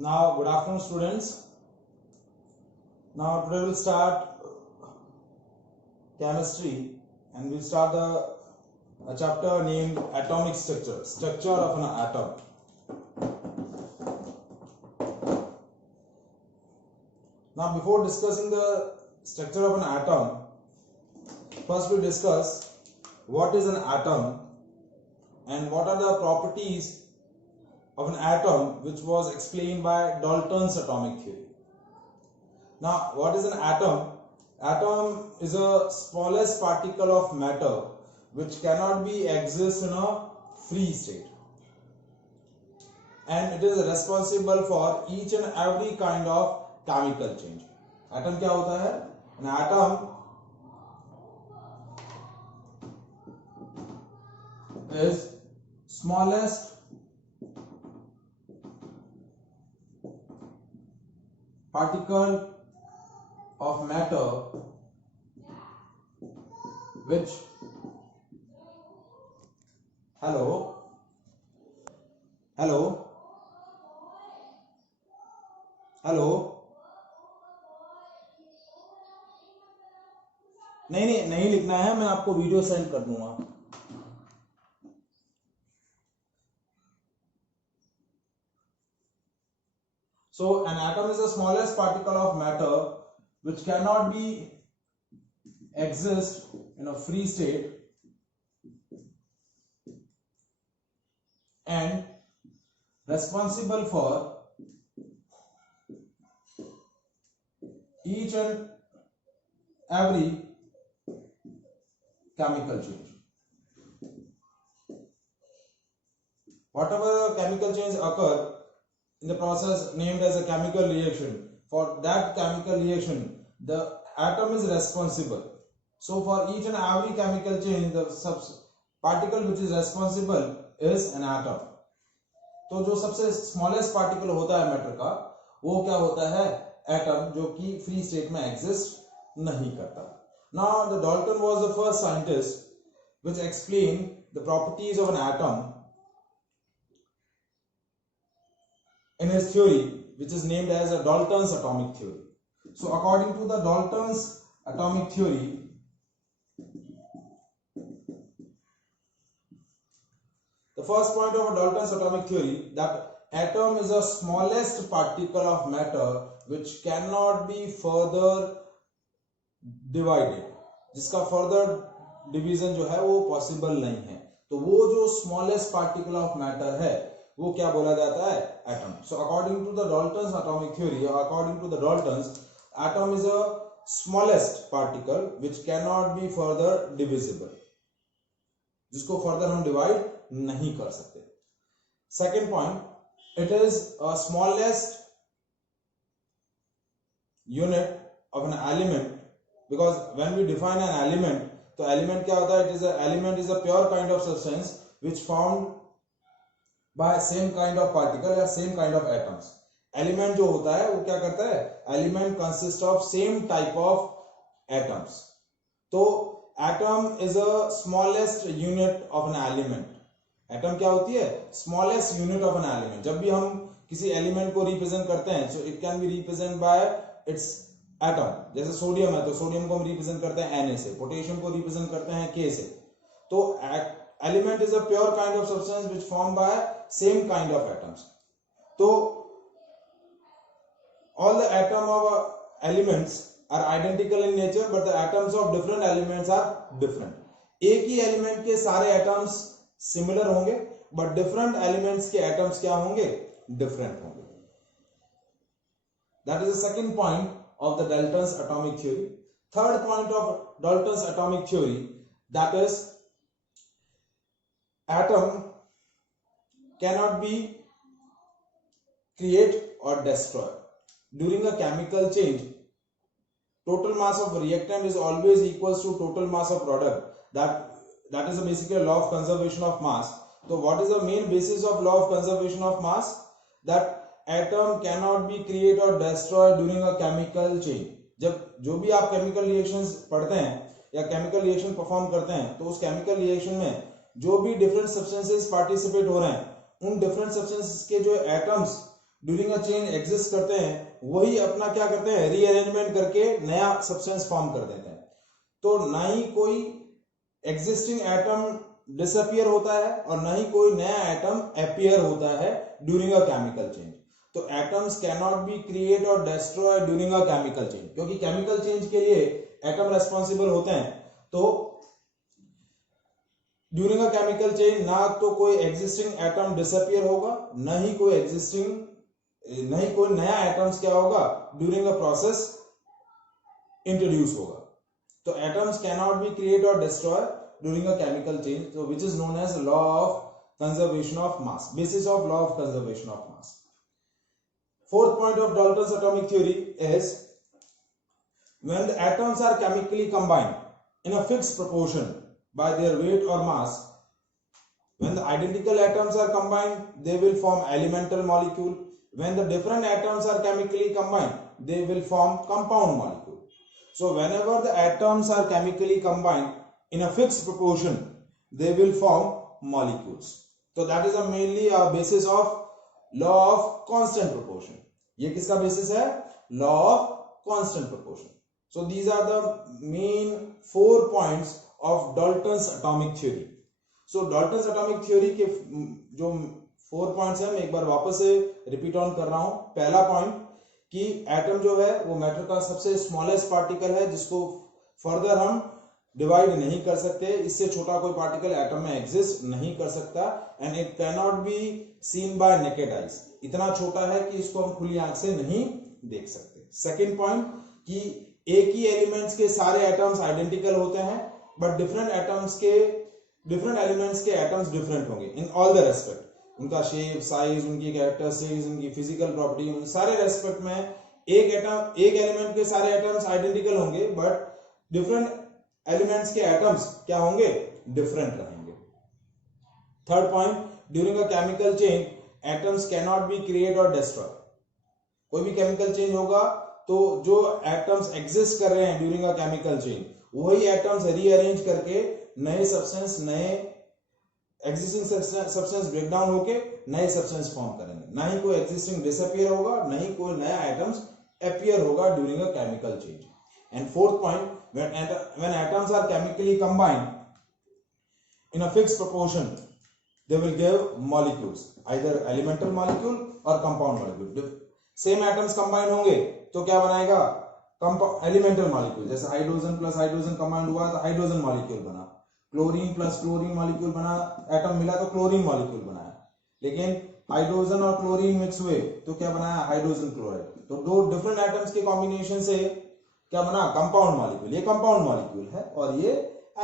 Now, good afternoon, students. Now, today we'll start chemistry, and we'll start a chapter named atomic structure of an atom. Now, before discussing the structure of an atom, first we discuss what is an atom and what are the properties of an atom, which was explained by Dalton's atomic theory. Now, what is an atom? Atom is a smallest particle of matter which cannot be exist in a free state, and it is responsible for each and every kind of chemical change. Atom क्या होता है? An atom is smallest particle of matter which hello नहीं लिखना है, मैं आपको video send कर दूंगा. So an atom is the smallest particle of matter which cannot be exist in a free state and responsible for each and every chemical change. Whatever chemical change occur in the process named as a chemical reaction, for that chemical reaction the atom is responsible. So for each and every chemical change the particle which is responsible is an atom. तो जो सबसे smallest particle होता है मैटर का, वो क्या होता है? एटम, जो कि फ्री स्टेट में एग्जिस्ट नहीं करता. Now the Dalton was the first scientist which explained the properties of an atom in his theory, which is named as a Dalton's atomic theory. So according to the Dalton's atomic theory, the first point of Dalton's atomic theory, that atom is the smallest particle of matter which cannot be further divided, जिसका further division जो है वो possible नहीं है. तो वो जो smallest particle of matter है वो क्या बोला जाता है? Atom. So according to the Dalton's atomic theory, or according to the Daltons, atom is a smallest particle which cannot be further divisible, जिसको further हम divide नहीं कर सकते. Second point, it is a smallest unit of an element, because when we define an element, तो element क्या होता है? It is a element is a pure kind of substance which formed by same kind of particle या same kind of atoms. Element जो होता है वो क्या करता है? Element consists of same type of atoms. तो atom is a smallest unit of an element. Atom क्या होती है? Smallest unit of an element. जब भी हम किसी element को represent करते हैं, so it can be represented by its atom. जैसे सोडियम है तो सोडियम को हम represent करते हैं Na से, पोटेशियम को represent करते हैं K से. तो element is a pure kind of substance which formed by same kind of atoms. So all the atom of elements are identical in nature, but the atoms of different elements are different. एक ही element के सारे atoms similar होंगे, but different elements के atoms क्या होंगे? Different होंगे. That is the second point of the Dalton's atomic theory. Third point of Dalton's atomic theory, that is atom cannot be create or destroy. During a chemical change, total mass of reactant is always equals to total mass of product. That is basically a law of conservation of mass. So what is the main basis of law of conservation of mass? That atom cannot be create or destroy during a chemical change. जब जो भी आप chemical reactions पढ़ते हैं या chemical reaction perform करते हैं, तो उस chemical reaction में जो भी different substances participate हो रहे हैं, उन डिफरेंट सब्सटेंसेस के जो atoms during a change exist करते हैं वही अपना क्या करते हैं, रीअरेंजमेंट करके नया सब्सटेंस फॉर्म कर देते हैं। तो ना ही कोई एग्जिस्टिंग एटम डिसअपियर होता है और ना ही कोई नया एटम अपीयर होता है ड्यूरिंग अ केमिकल चेंज। तो atoms can not be create और destroy during a chemical change, क्योंकि केमिकल चेंज के लिए एटम रेस्पॉन्सिबल होते हैं। तो ड्यूरिंग अ केमिकल चेंज ना तो कोई एग्जिस्टिंग एटम डिसअपियर होगा, ना ही कोई नया एटम्स क्या होगा ड्यूरिंग अ प्रोसेस इंट्रोड्यूस होगा। तो atoms can not be create और destroy during a chemical change, so which is known as law of conservation of mass, basis of law of conservation of mass. Fourth point of Dalton's atomic theory is when the atoms are chemically combined in a fixed proportion by their weight or mass, when the identical atoms are combined they will form elemental molecule, when the different atoms are chemically combined they will form compound molecule. So whenever the atoms are chemically combined in a fixed proportion they will form molecules. So that is a mainly a basis of law of constant proportion. ये किसका basis है, law of constant proportion. So these are the main 4 points of Dalton's atomic theory. So Dalton's atomic theory के जो 4 points है मैं एक बार वापस से रिपीट ऑन कर रहा हूं। पहला पॉइंट कि एटम जो है वो मैटर का सबसे स्मॉलेस्ट पार्टिकल है जिसको फर्दर हम डिवाइड नहीं कर सकते, इससे छोटा कोई पार्टिकल एटम में एग्जिस्ट नहीं कर सकता and it can not be seen bye naked eyes, इतना छोटा है कि इसको हम खुली आंख से नहीं देख सकते। सेकंड पॉइंट कि एक ही एलिमेंट्स के सारे एटम्स आइडेंटिकल होते हैं बट डिफरेंट एलिमेंट्स के एटम्स डिफरेंट होंगे इन ऑल द रेस्पेक्ट, उनका शेप, साइज, उनकी कैरेक्टरिस्टिक्स, उनकी फिजिकल प्रॉपर्टी, उन सारे रेस्पेक्ट में एक एलिमेंट के सारे एटम्स आइडेंटिकल होंगे बट डिफरेंट एलिमेंट्स के एटम्स क्या होंगे, डिफरेंट रहेंगे। Third point, during a chemical change atoms can not be create और डिस्ट्रॉय। कोई भी केमिकल चेंज होगा तो जो एटम्स एग्जिस्ट कर रहे हैं ड्यूरिंग अ केमिकल चेंज वही एटम्स रीअरेंज करके नए सब्सटेंस, नए एग्जिस्टिंग सब्सटेंस ब्रेक डाउन होके नए सब्सटेंस फॉर्म करेंगे, ना ही कोई एग्जिस्टिंग डिसअपियर होगा, ना ही कोई नया एटम्स अपीयर होगा during a chemical change. And fourth point, when atoms are chemically combined in a fixed proportion, they will give molecules, either elemental molecule or compound molecule. Same atoms combine होंगे तो क्या बनाएगा, elemental molecule। जैसे hydrogen plus hydrogen combined हुआ तो hydrogen molecule बना, chlorine plus chlorine molecule बना, एटम मिला तो क्लोरीन मॉलिक्यूल बनाया। लेकिन हाइड्रोजन और क्लोरीन मिक्स हुए तो क्या बनाया, हाइड्रोजन क्लोराइड। तो दो डिफरेंट एटम्स के कॉम्बिनेशन से क्या बना, कंपाउंड मॉलिक्यूल। ये कंपाउंड मॉलिक्यूल है और ये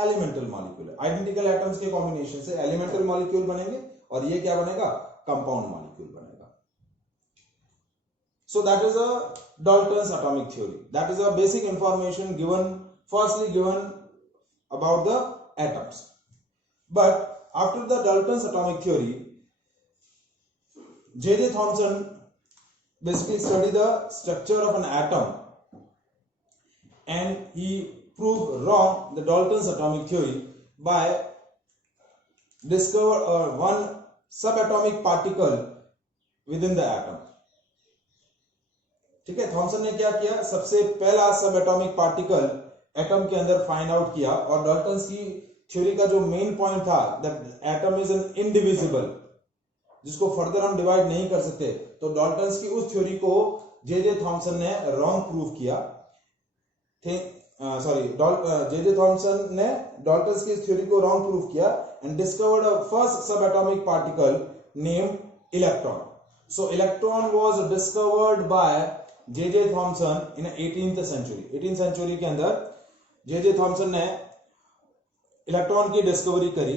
एलिमेंटल मॉलिक्यूल है। आइडेंटिकल एटम्स के कॉम्बिनेशन से एलिमेंटल मॉलिक्यूल बनेंगे और ये क्या बनेगा, कंपाउंड मॉलिक्यूल बनेगा। So that is a Dalton's atomic theory. That is a basic information firstly given about the atoms. But after the Dalton's atomic theory, J.J. Thomson basically studied the structure of an atom and he proved wrong the Dalton's atomic theory by discover one subatomic particle within the atom. ठीक है, थॉमसन ने क्या किया, सबसे पहला सब atomic particle atom के अंदर फाइंड आउट किया और डाल्टन्स की थ्योरी का जो मेन पॉइंट था that atom is an indivisible, जिसको फर्दर हम डिवाइड नहीं कर सकते, तो डाल्टन्स की उस थ्योरी को जे.जे. थॉमसन ने रॉन्ग प्रूव किया। जे.जे. थॉमसन ने डाल्टन्स की थ्योरी को रॉन्ग प्रूव किया एंड डिस्कवर्ड अ फर्स्ट सब atomic particle named electron. So electron was discovered by J.J. Thomson in 18th century। 18th century के अंदर J.J. Thomson ने इलेक्ट्रॉन की डिस्कवरी करी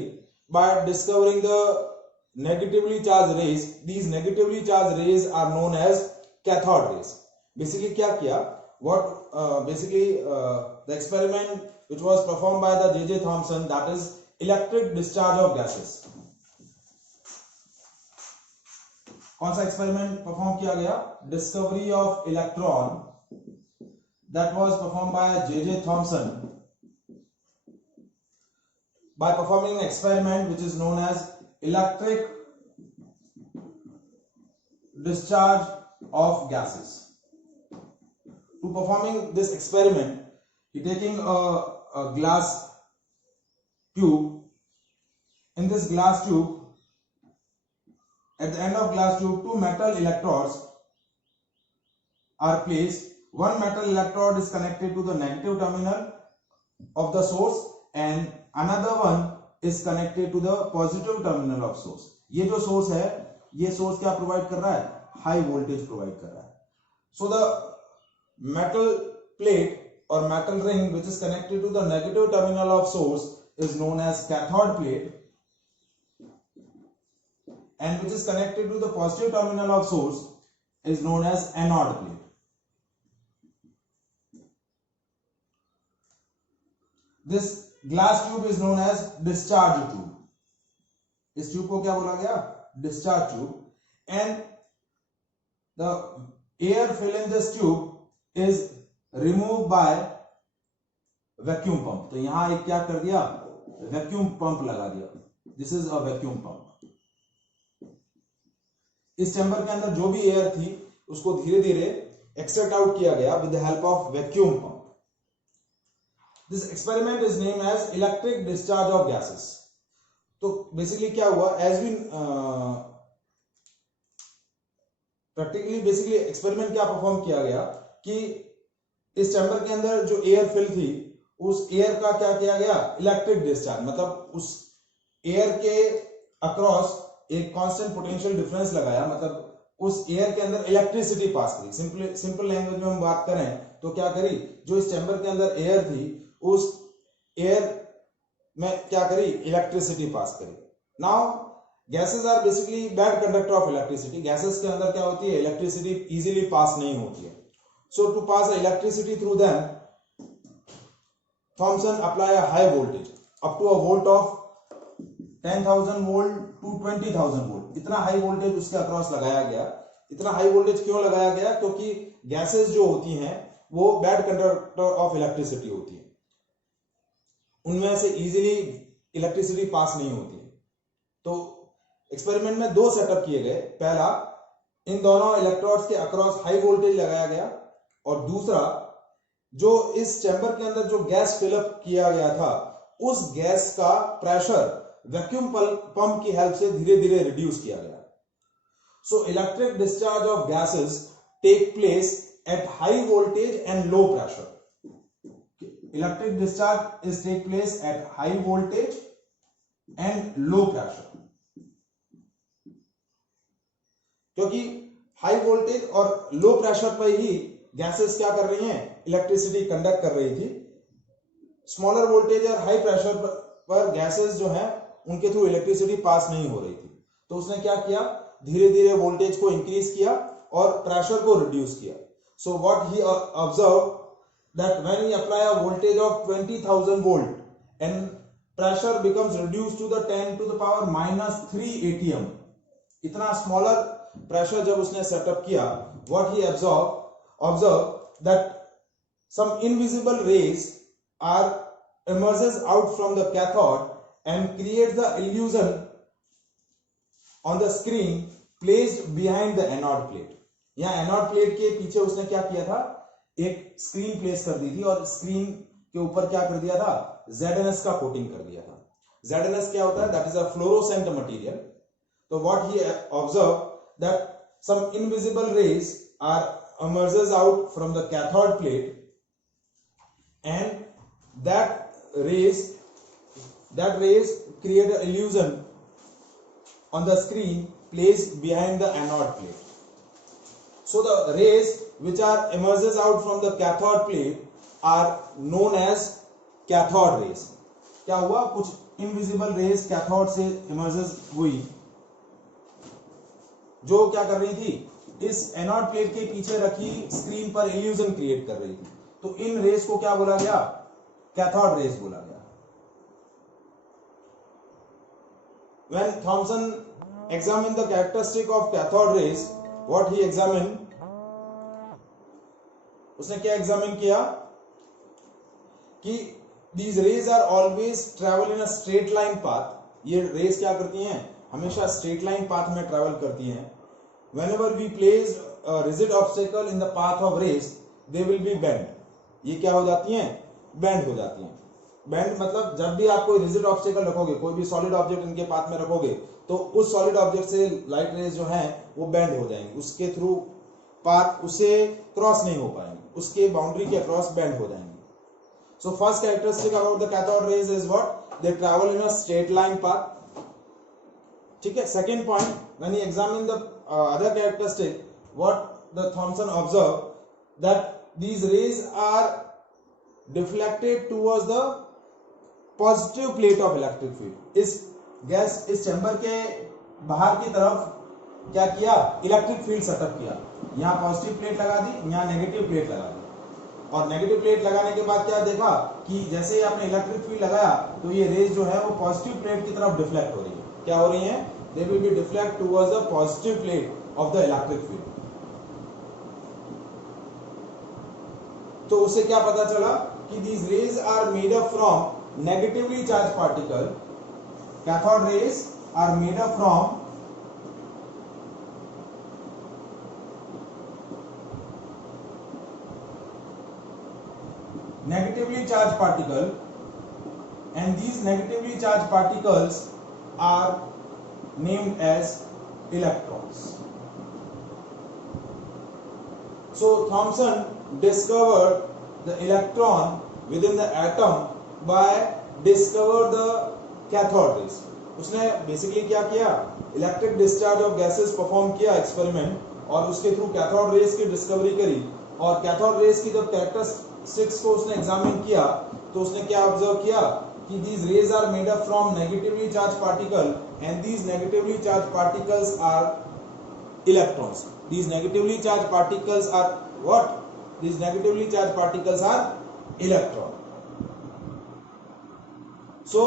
by discovering the negatively charged rays। These negatively charged rays are known as cathode rays। Basically क्या किया, the experiment which was performed by the J.J. Thomson, that is electric discharge of gases। कौन सा experiment perform किया गया, discovery of electron, that was perform by J J. Thomson by performing an experiment which is known as electric discharge of gases. To performing this experiment, he taking a glass tube. In this glass tube, at the end of glass tube, two metal electrodes are placed. One metal electrode is connected to the negative terminal of the source and another one is connected to the positive terminal of source. ये जो source है, ये source क्या provide कर रहा है? High voltage provide कर रहा है. So the metal plate or metal ring which is connected to the negative terminal of source is known as cathode plate, and which is connected to the positive terminal of source is known as anode plate. This glass tube is known as discharge tube. इस ट्यूब को क्या बोला गया? Discharge tube. And the air fill in this tube is removed by vacuum pump. तो यहां एक क्या कर दिया? Vacuum pump लगा दिया. This is a vacuum pump. इस चैम्बर के अंदर जो भी एयर थी उसको धीरे धीरे एक्सट्रैक्ट आउट किया गया with the help of vacuum pump. This experiment is named as electric discharge of gases. तो बेसिकली क्या हुआ? As we बेसिकली एक्सपेरिमेंट क्या परफॉर्म किया गया कि इस चैम्बर के अंदर जो एयर फिल थी उस एयर का क्या किया गया? इलेक्ट्रिक डिस्चार्ज, मतलब उस एयर के अक्रॉस एक कांस्टेंट पोटेंशियल डिफरेंस लगाया, मतलब उस एयर के अंदर इलेक्ट्रिसिटी पास करी. सिंपल लैंग्वेज में हम बात करें तो क्या करी? जो इस चैम्बर के अंदर एयर थी उस एयर में क्या करी? इलेक्ट्रिसिटी पास करी. Now gases are basically bad conductor of electricity. Gases के अंदर क्या होती है? इलेक्ट्रिसिटी इजीली पास नहीं होती है. So to pass electricity through them, Thomson apply a high voltage up to a volt of 10,000 volt to 20,000 volt. इतना high voltage उसके अक्रॉस लगाया गया. इतना हाई वोल्टेज क्यों लगाया गया? क्योंकि गैसेस जो होती हैं वो बैड कंडक्टर ऑफ इलेक्ट्रिसिटी होती है, उनमें से इजीली इलेक्ट्रिसिटी पास नहीं होती है. तो एक्सपेरिमेंट में दो सेटअप किए गए. पहला, इन दोनों इलेक्ट्रोड्स के अक्रॉस हाई वोल्टेज लगाया गया, और दूसरा, जो इस चैम्बर के अंदर जो गैस फिलअप किया गया था उस गैस का प्रेशर वैक्यूम पंप की हेल्प से धीरे धीरे रिड्यूस किया गया. So electric discharge of gases take place at high voltage and low pressure. Electric discharge is take place at high voltage and low pressure. क्योंकि हाई वोल्टेज और low pressure पर ही गैसेस क्या कर रही हैं? इलेक्ट्रिसिटी कंडक्ट कर रही थी. स्मॉलर वोल्टेज और हाई प्रेशर पर गैसेस जो हैं उनके थ्रू इलेक्ट्रिसिटी पास नहीं हो रही थी. तो उसने क्या किया? धीरे धीरे वोल्टेज को इंक्रीज किया और प्रेशर को रिड्यूस किया. So what he observe that when we apply a voltage of 20,000 volt and pressure becomes reduced to the 10 to the power minus 3 atm, इतना smaller pressure जब उसने सेटअप किया, what he observed that some invisible rays are emerges out from the cathode and creates the illusion on the screen placed behind the anode plate. यहाँ anode plate के पीछे उसने क्या किया था? एक स्क्रीन प्लेस कर दी थी और स्क्रीन के ऊपर क्या कर दिया था? ZNS का कोटिंग कर दिया था. ZNS क्या होता है? That is a fluorescent material. तो what he observe that some invisible rays are emerges out from the cathode plate and that rays create an illusion on the screen placed behind the anode plate. So the rays which are emerges out from the cathode plate are known as cathode rays. क्या हुआ? कुछ invisible raise cathode से emerges हुई जो क्या कर रही थी? इस एनोड प्लेट के पीछे रखी स्क्रीन पर इल्यूजन क्रिएट कर रही थी. तो इन रेज को क्या बोला गया? कैथोड रेज बोला गया. When Thomson examined the characteristic of cathode rays, what he examined, उसने क्या एग्जामिन किया कि these rays are always travel in a straight line path. ये रेज क्या करती हैं? हमेशा स्ट्रेट लाइन पाथ में ट्रेवल करती हैं. whenever we place a rigid obstacle in the path of rays, they will be bent. ये क्या हो जाती हैं? बेंड हो जाती हैं. बेंड मतलब जब भी आप कोई रिजिड ऑब्स्टेकल रखोगे, कोई भी सॉलिड ऑब्जेक्ट इनके पाथ में रखोगे, तो उस सॉलिड ऑब्जेक्ट से लाइट रेज जो हैं वो बेंड हो जाएंगी, उसके थ्रू पाथ उसे क्रॉस नहीं हो पाएंगे, उसके बाउंड्री के अक्रॉस बेंड हो जाएंगे. So first characteristic about the cathode rays is what? They travel in a straight line path. ठीक है. Second point, when you examine the other characteristic, what the Thomson observed, that these rays are deflected towards the positive plate of electric field. इस गैस इस चैम्बर के बाहर की तरफ क्या किया? इलेक्ट्रिक फील्ड सेटअप किया. यहाँ पॉजिटिव प्लेट लगा दी, यहाँ नेगेटिव प्लेट लगा दी, और नेगेटिव प्लेट लगाने के बाद क्या देखा कि जैसे ही आपने इलेक्ट्रिक फील्ड लगाया तो ये रेज जो है वो पॉजिटिव प्लेट की तरफ डिफ्लेक्ट हो रही है. क्या हो रही है? They will be deflect towards the positive plate of the electric field. तो उससे क्या पता चला कि these rays are made up from negatively charged particle. Cathode rays are made up from negatively charged particle, and these negatively charged particles are named as electrons. So Thomson discovered the electron within the atom by discover the cathode rays. उसने बेसिकली क्या किया? Electric discharge of gases perform किया एक्सपेरिमेंट, और उसके through cathode rays की डिस्कवरी करी. और cathode rays की जब कैरेक्टरिस्टिक्स को उसने एग्जामिन किया तो उसने क्या ऑब्जर्व किया कि these rays are made up from negatively charged particle, and these negatively charged particles are electrons. These negatively charged particles are what? These negatively charged particles are electron. So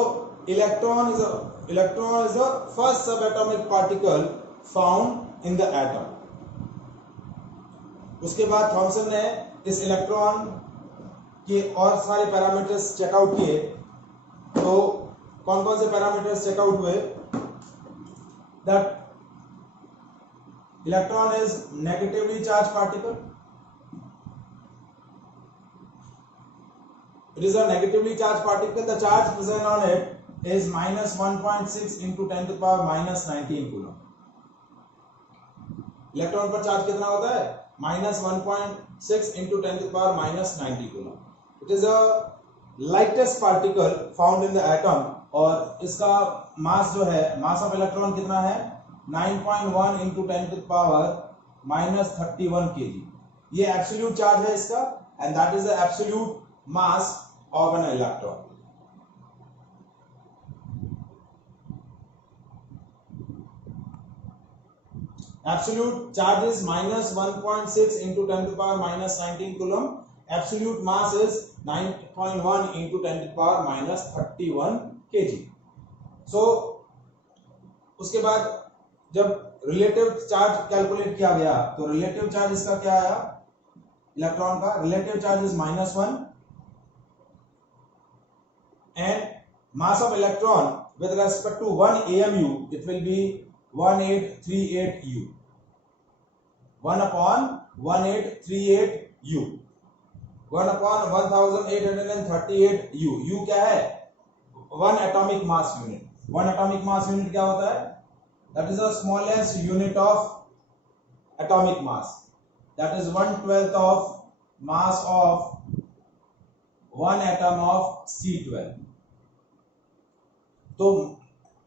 electron is the first subatomic particle found in the atom. उसके बाद थॉमसन ने इस इलेक्ट्रॉन के और सारे parameters checkout किए. तो कौन कौन से पैरामीटर्स चेकआउट हुए? That electron is negatively charge particle. It is a negatively charge particle. The charge present on it is -1.6 into 10 to the power -19 coulomb. Electron पर चार्ज कितना होता है? -1.6 into 10 to the power -90 coulomb. It is a lightest particle found in the atom, और इसका मास जो है, mass of electron कितना है? 9.1 into 10 to the power -31 kg. ये एब्सोल्यूट चार्ज है इसका, and that is the absolute mass of an electron. Absolute charge is -1.6 into 10 to the power -19 coulomb. Absolute mass is 9.1 into 10 to the power -31 kg. So उसके बाद जब relative charge calculate किया गया तो relative charge इसका क्या आया? इलेक्ट्रॉन का relative charge is -1, and mass of electron with respect to 1 AMU it will be 1838 U. 1 upon 1838 U. 1 upon 1838 U. U क्या है? 1 atomic mass unit. 1 atomic mass unit क्या होता है? That is the smallest unit of atomic mass. That is 1/12 of mass of 1 atom of C12. तो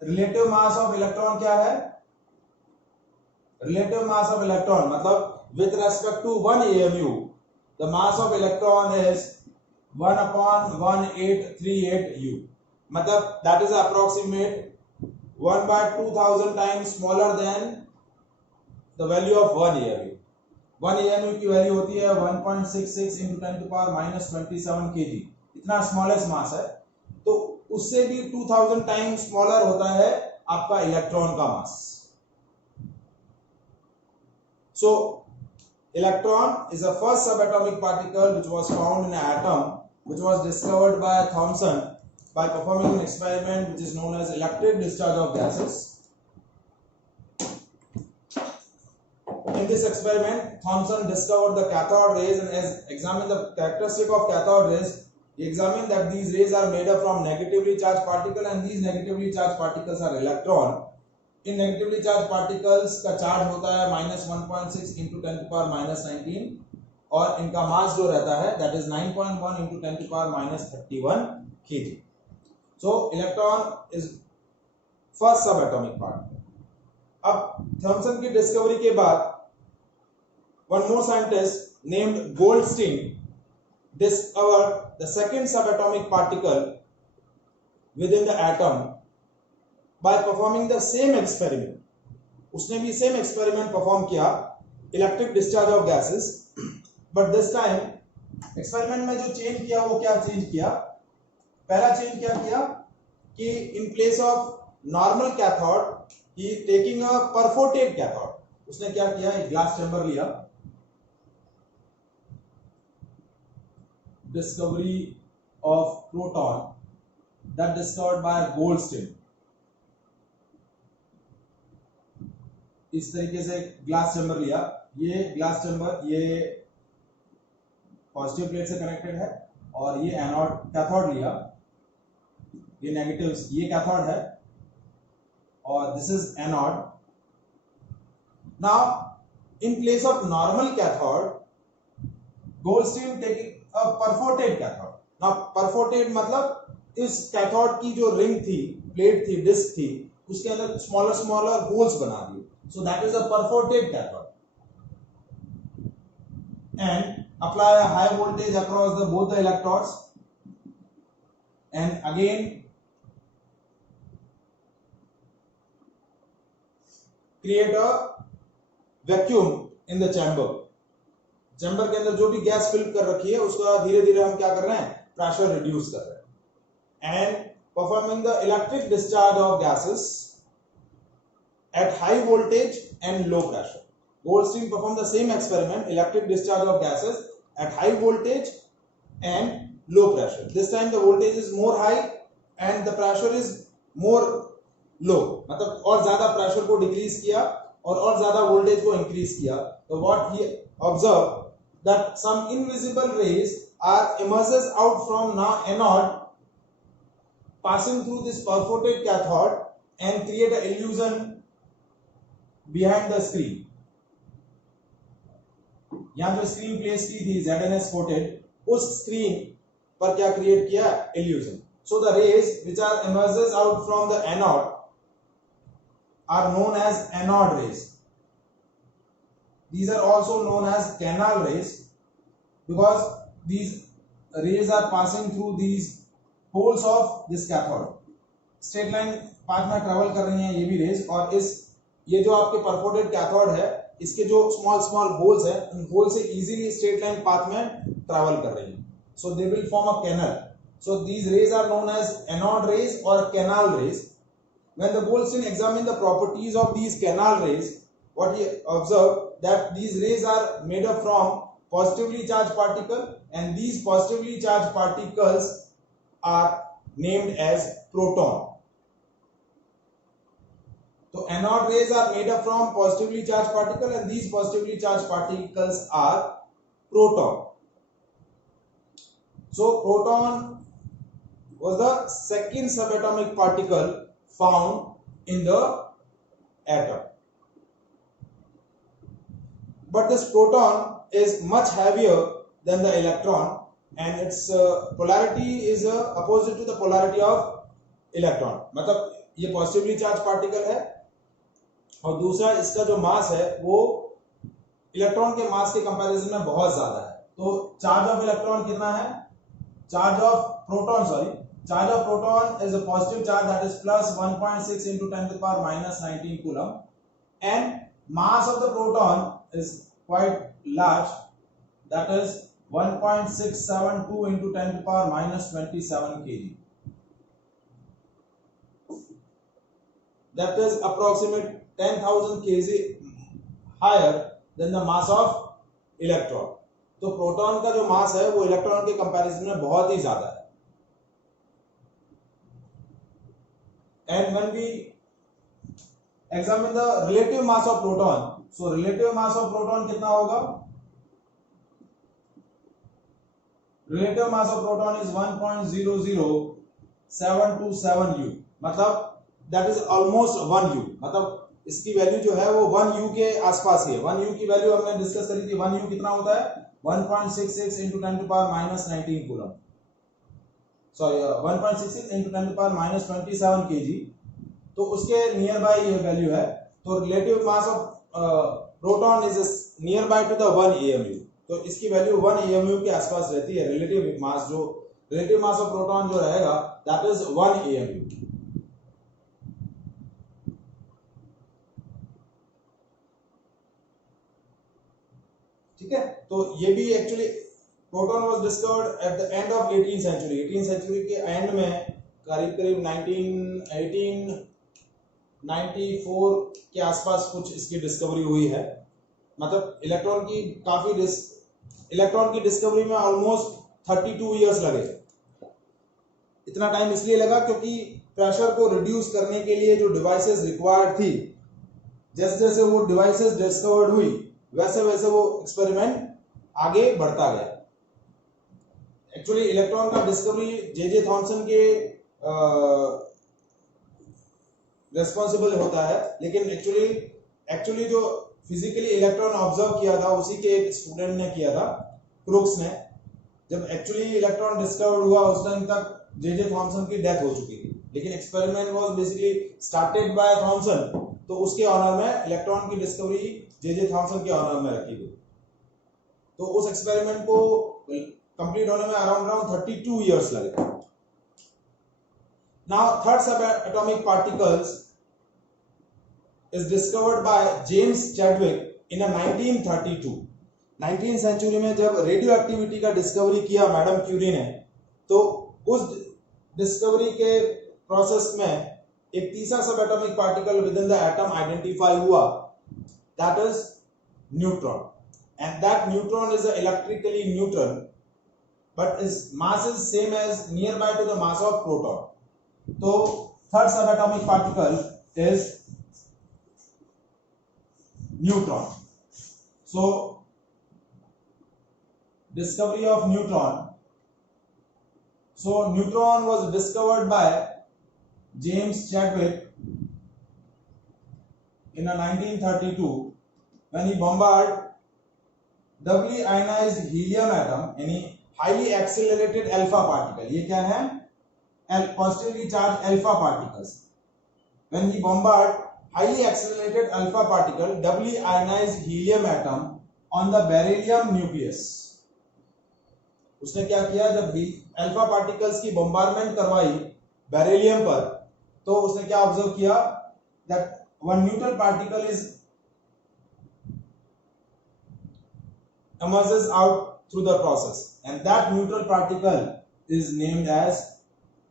relative mass of electron क्या है? Relative mass of electron मतलब with respect to 1 AMU the mass of electron is 1 upon 1838 U. मतलब that is approximate 1/2000 times smaller than the value of 1 AMU. 1 AMU की वैल्यू होती है 1.66 into 10 to the power -27 kg. इतना स्मॉलेस्ट मास है. तो उससे भी 2000 टाइम्स स्मॉलर होता है आपका इलेक्ट्रॉन का मास. So electron is the first subatomic particle which was found in an atom, which was discovered by Thomson by performing an experiment which is known as electric discharge of gases. in this experiment, Thomson discovered the cathode rays and has examined the characteristic of cathode rays. He examined that these rays are made up from negatively charged particle and these negatively charged particles are electron. In negatively charged particles का charge होता है -1.6 into 10 to power -19 और इनका mass जो रहता है that is 9.1 into 10 to power -31 kg. So electron is first subatomic particle. अब थॉमसन की डिस्कवरी के बाद one more scientist named Goldstein discovered the second subatomic particle within the atom by performing the same experiment. उसने भी same experiment perform किया, electric discharge of gases, but this time experiment में जो change किया वो क्या change किया? पहला change क्या किया कि in place of normal cathode he taking a perforated cathode. उसने क्या किया? एक glass chamber लिया, discovery of proton that discovered by Goldstein. इस तरीके से ग्लास चैम्बर लिया, ये ग्लास चैम्बर ये पॉजिटिव प्लेट से कनेक्टेड है और ये एनोड कैथोड लिया, ये नेगेटिव, ये कैथोड है और this is anode. Now in place of normal cathode Goldstein taking a perforated cathode. Now perforated मतलब इस कैथोड की जो रिंग थी, प्लेट थी, डिस्क थी, उसके अंदर स्मॉलर स्मॉलर होल्स बना दिए. So that is a perforated cathode and apply a high voltage across the both the electrodes and again create a vacuum in the chamber. Chamber के अंदर जो भी गैस फिल कर रखी है उसका धीरे धीरे हम क्या कर रहे हैं, प्रेशर रिड्यूस कर रहे हैं and performing the electric discharge of gases at high voltage and low pressure. Goldstein performed the same experiment, electric discharge of gases at high voltage and low pressure. This time the voltage is more high and the pressure is more low. मतलब और ज़्यादा pressure को decrease किया और ज़्यादा voltage को increase किया. So what he observed that some invisible rays are emerges out from now anode passing through this perforated cathode and create an illusion behind the screen. यहां जो स्क्रीन प्लेस की थी ZNS coated, उस स्क्रीन पर क्या क्रिएट किया, illusion. So the rays which are emerges out from the anode are known as anode rays. These are also known as canal rays because these rays are passing through these holes of this cathode. Straight line path में travel कर रही हैं ये भी rays और इस ये जो आपके परफोरेटेड कैथोड है इसके जो स्मॉल स्मॉल होल्स है उन होल से इजीली स्ट्रेट लाइन पाथ में ट्रैवल कर रही है. So they will form a canal. So these rays are known as anode rays और canal rays. When the Goldstein examined the properties of these canal rays, what he observed that these rays are made up from positively charged particle and these positively charged particles are named as proton. So anode rays are made up from positively charged particle and these positively charged particles are proton. So proton was the second subatomic particle found in the atom. But this proton is much heavier than the electron and its polarity is opposite to the polarity of electron. मतलब ये positively charged particle है और दूसरा इसका जो मास है वो इलेक्ट्रॉन के मास के कंपैरिजन में बहुत ज्यादा है. तो चार्ज ऑफ इलेक्ट्रॉन कितना है, charge of proton charge of proton is a positive charge that is plus 1.6 into 10 to the power minus 19 coulomb and mass of the proton is quite large, that is 1.672 into 10 to the power minus 27 kg. That is approximate 10,000 kg higher than the mass of electron. तो प्रोटॉन का जो मास है वो इलेक्ट्रॉन के कंपैरिजन में बहुत ही ज्यादा है. And when we examine the relative mass of proton, so relative mass of proton कितना होगा? Relative mass of proton is 1.00727 U, मतलब दैट इज ऑलमोस्ट 1 U, मतलब इसकी वैल्यू जो है वो 1 U के आसपास ही है। 1 U की वैल्यू हमने डिस्कस करी थी। 1 U कितना होता है? 1.66 into 10 to power minus 19 coulomb, sorry 1.66 into 10 to power minus 27 kg, तो उसके नियर बाय ये वैल्यू है। तो relative mass of proton is near by two the 1 AMU, तो इसकी वैल्यू 1 AMU के आसपास रहती है। रिलेटिव मास ऑफ प्रोटॉन जो रहेगा दैट इज 1 AMU। ठीक है, तो ये भी actually proton was discovered at the end of 18th century. 18th century के एंड में करीब 1894 के आसपास कुछ इसकी डिस्कवरी हुई है। मतलब इलेक्ट्रॉन की डिस्कवरी में ऑलमोस्ट 32 इयर्स लगे। इतना टाइम इसलिए लगा क्योंकि प्रेशर को रिड्यूस करने के लिए जो डिवाइसेस रिक्वायर्ड थी, जैसे जैसे वो डिवाइसेस डिस्कवर्ड हुई वैसे वैसे वो एक्सपेरिमेंट आगे बढ़ता गया। एक्चुअली इलेक्ट्रॉन का डिस्कवरी जे थॉमसन के रेस्पॉन्सिबल होता है, लेकिन एक्चुअली जो फिजिकली इलेक्ट्रॉन ऑब्जर्व किया था उसी के एक स्टूडेंट ने किया था, क्रूक्स ने। जब एक्चुअली इलेक्ट्रॉन डिस्कवर्ड हुआ उस टाइम तक जे थॉमसन की डेथ हो चुकी थी, लेकिन experiment was basically started by Thomson, तो उसके ऑनर में इलेक्ट्रॉन की डिस्कवरी जे थॉमसन के ऑनर में रखी गई। तो उस एक्सपेरिमेंट को कंप्लीट होने में अराउंड 32 इयर्स लगे। Now third sub atomic particles is discovered by James Chadwick in 1932। 19th century में जब रेडियो एक्टिविटी का डिस्कवरी किया मैडम क्यूरी ने, तो उस डिस्कवरी के प्रोसेस में एक तीसरा subatomic particle within the atom identify हुआ, that is neutron, and that neutron is electrically neutral but its mass is same as nearby to the mass of proton। तो third subatomic particle is neutron। So discovery of neutron, so neutron was discovered by James Chadwick in 1932 when he bombarded doubly ionized helium atom, यानी highly accelerated alpha particle। ये क्या है? Positively charged alpha particles। when he bombarded highly accelerated alpha particle doubly ionized helium atom on the beryllium nucleus। उसने क्या किया? जब alpha particles की बॉम्बार्डमेंट करवाई बेरिलियम पर, तो उसने क्या ऑब्जर्व किया? That one neutral particle is emerges out through the process, and that neutral particle is named as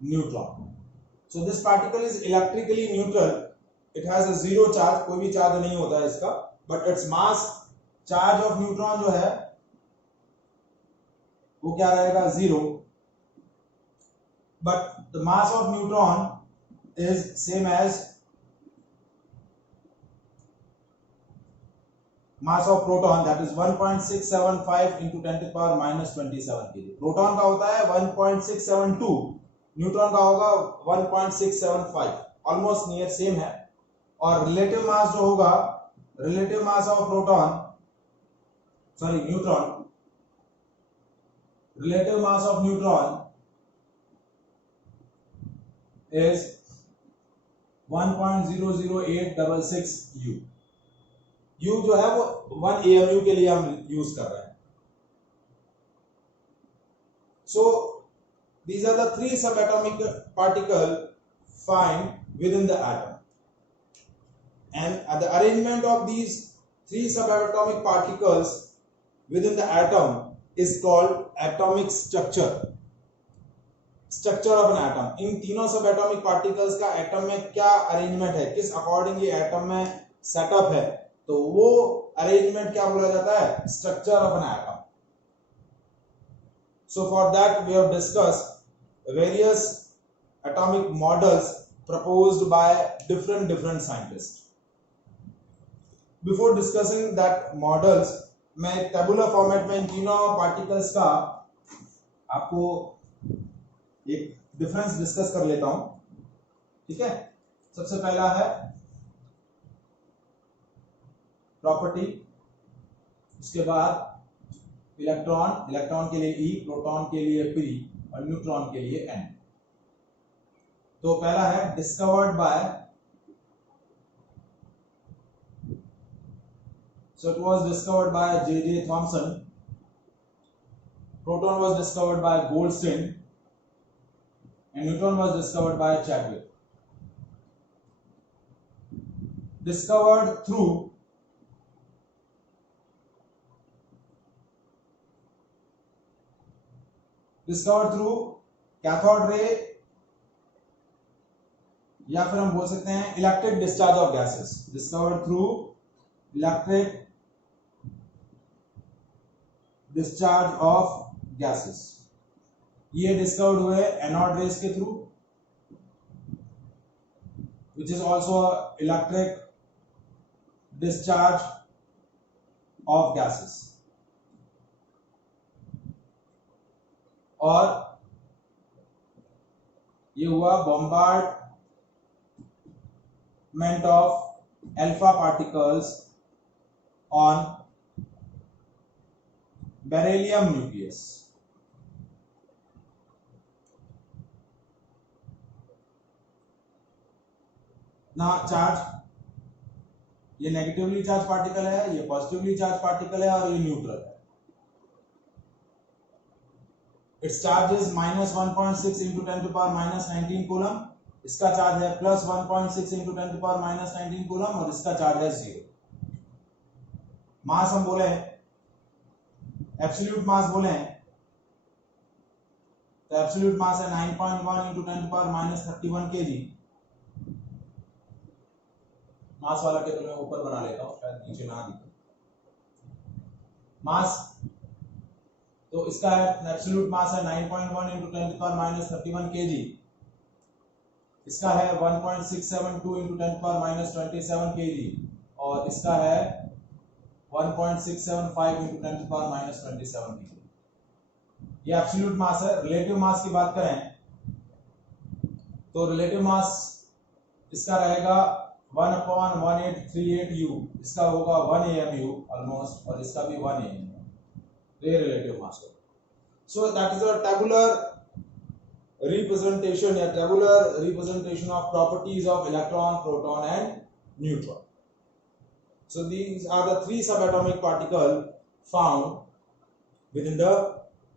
neutron। so this particle is electrically neutral, it has a zero charge, कोई भी चार्ज नहीं होता है इसका, but its mass charge of neutron जो है वो क्या रहेगा? zero, but the mass of neutron is same as mass of proton, that is 1.675 into 10 to the power minus 27 kg। Proton का होता है 1.672, न्यूट्रॉन का होगा 1.675, ऑलमोस्ट नियर सेम है। और रिलेटिव मास जो होगा, relative mass of proton sorry neutron, relative mass of neutron is 1.00866 U। U जो है वो 1 AMU के लिए हम यूज कर रहे हैं। So these are the three subatomic particle found within the atom, and the arrangement of these three subatomic particles within the atom is called atomic structure। Structure of an atom, इन तीनों सबएटॉमिक पार्टिकल्स का एटम में क्या अरेंजमेंट है, किस अकॉर्डिंग ये एटम में सेटअप है, तो वो अरेंजमेंट क्या बोला जाता है? Structure of an atom. So for that we have discussed various atomic models proposed by different scientist. Before discussing that models, मैं टेबुलर फॉर्मेट में इन तीनों पार्टिकल्स का आपको एक डिफरेंस डिस्कस कर लेता हूं, ठीक है। सबसे पहला है प्रॉपर्टी, उसके बाद इलेक्ट्रॉन, इलेक्ट्रॉन के लिए E, प्रोटॉन के लिए P और न्यूट्रॉन के लिए N। तो पहला है discovered by, so it was discovered by J.J. Thomson. Proton was discovered by Goldstein and neutron was discovered by Chadwick. Discovered through cathode ray, या फिर हम बोल सकते हैं electric discharge of gases. Discovered through electric discharge of gases, ये डिस्कवर्ड हुए anode rays के through, which is also electric discharge of gases. और ये हुआ bombardment of alpha particles on beryllium nucleus। ना चार्ज, ये नेगेटिवली चार्ज पार्टिकल है, ये पॉजिटिवली चार्ज पार्टिकल है और ये न्यूट्रल है। Its charge is -1.6 into 10 to the power -19 कूलम, इसका चार्ज है +1.6 into 10 to the power -19 कूलम और इसका चार्ज है 0। मास हम बोले, एब्सोल्यूट मास बोले तो एब्सोल्यूट मास है 9.1 into 10 to the power -31 kg। मास वाला टेबल मैं ऊपर बना लेता हूं, शायद नीचे ना दिखे मास। तो इसका एब्सोल्यूट मास है 9.1 into 10 to the power -31 kg। इसका है 1.672 into 10 to the power -27 kg और इसका है 1.675 into 10 to the power -27 kg। ये एब्सोल्यूट मास है। रिलेटिव मास की बात करें तो रिलेटिव मास इसका रहेगा 1/1838 U, इसका होगा 1 AMU ऑलमोस्ट, और इसका भी 1 AMU, ये रिलेटिव मास है। So that is a tabular representation, a tabular representation of properties of electron, proton and neutron. So these are the three subatomic particles found within the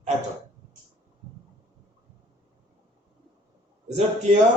atom. Is it clear?